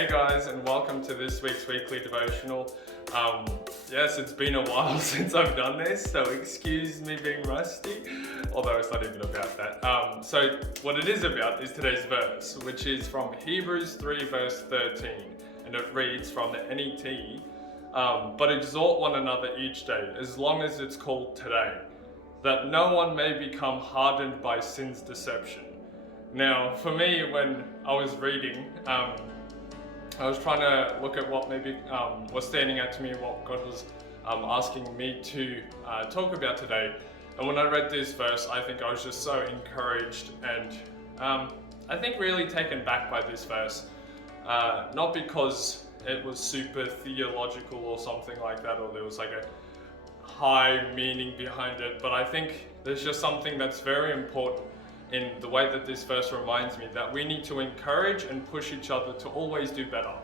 Hey guys, and welcome to this week's weekly devotional. Yes, it's been a while since I've done this, so excuse me being rusty, although it's not even about that. So what it is about is today's verse, which is from Hebrews 3 verse 13, and it reads from the NET, but exhort one another each day, as long as it's called today, that no one may become hardened by sin's deception. Now, for me, when I was reading, I was trying to look at what maybe was standing out to me, what God was asking me to talk about today. And when I read this verse, I think I was just so encouraged and I think really taken back by this verse. Not because it was super theological or something like that, or there was like a high meaning behind it, but I think there's just something that's very important in the way that this verse reminds me that we need to encourage and push each other to always do better.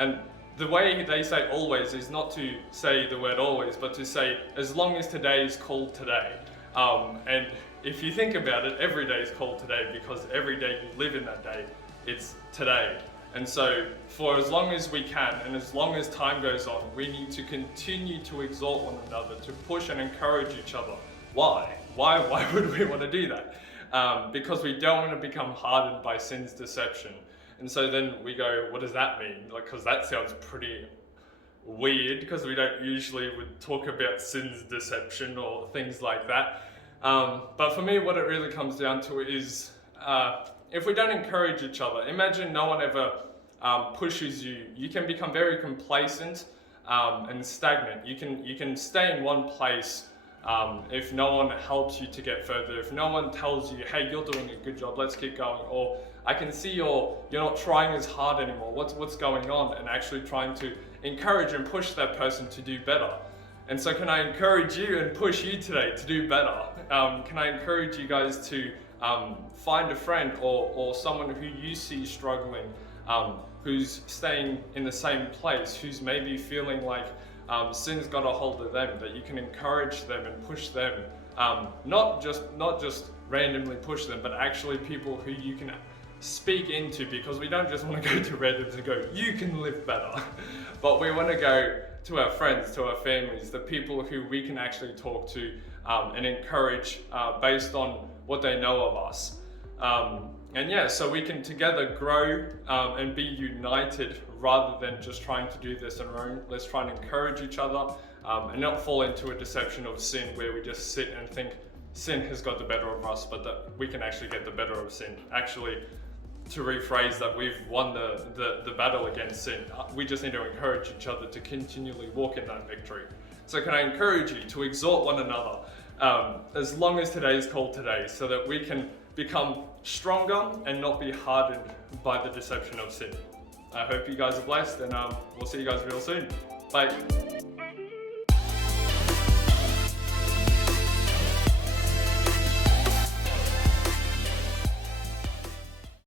And the way they say always is not to say the word always, but to say as long as today is called today. And if you think about it, every day is called today because every day you live in that day, it's today. And so for as long as we can and as long as time goes on, we need to continue to exhort one another, to push and encourage each other. Why? Why would we want to do that? Because we don't want to become hardened by sin's deception. And so then we go, what does that mean? Because that sounds pretty weird, because we don't usually would talk about sin's deception or things like that. But for me, what it really comes down to is if we don't encourage each other, imagine no one ever pushes you. You can become very complacent and stagnant. You can stay in one place if no one helps you to get further, if no one tells you, hey, you're doing a good job, let's keep going, or I can see you're not trying as hard anymore, what's going on, and actually trying to encourage and push that person to do better. And so can I encourage you and push you today to do better? Can I encourage you guys to find a friend or someone who you see struggling, who's staying in the same place, who's maybe feeling like sin's got a hold of them, that you can encourage them and push them, not just randomly push them, but actually people who you can speak into, because we don't just want to go to randoms and go, you can live better, but we want to go to our friends, to our families, the people who we can actually talk to and encourage based on what they know of us. And yeah, so we can together grow and be united rather than just trying to do this on our own. Let's try and encourage each other and not fall into a deception of sin where we just sit and think sin has got the better of us, but that we can actually get the better of sin. Actually, to rephrase that, we've won the battle against sin. We just need to encourage each other to continually walk in that victory. So can I encourage you to exhort one another as long as today is called today, so that we can become stronger and not be hardened by the deception of sin. I hope you guys are blessed, and we'll see you guys real soon. Bye.